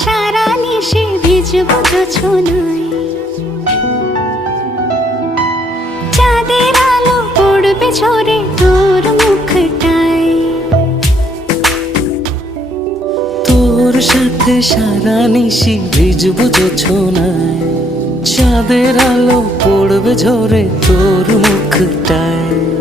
সারা নিশে ভিজবো জোছনায়। চাঁদের আলো পড়বে ঝরে তোর মুখটায়। তোর সাথে সারা নিশি ভিজবো জোছনায়। চাঁদের আলো পড়বে ঝরে তোর মুখটায়।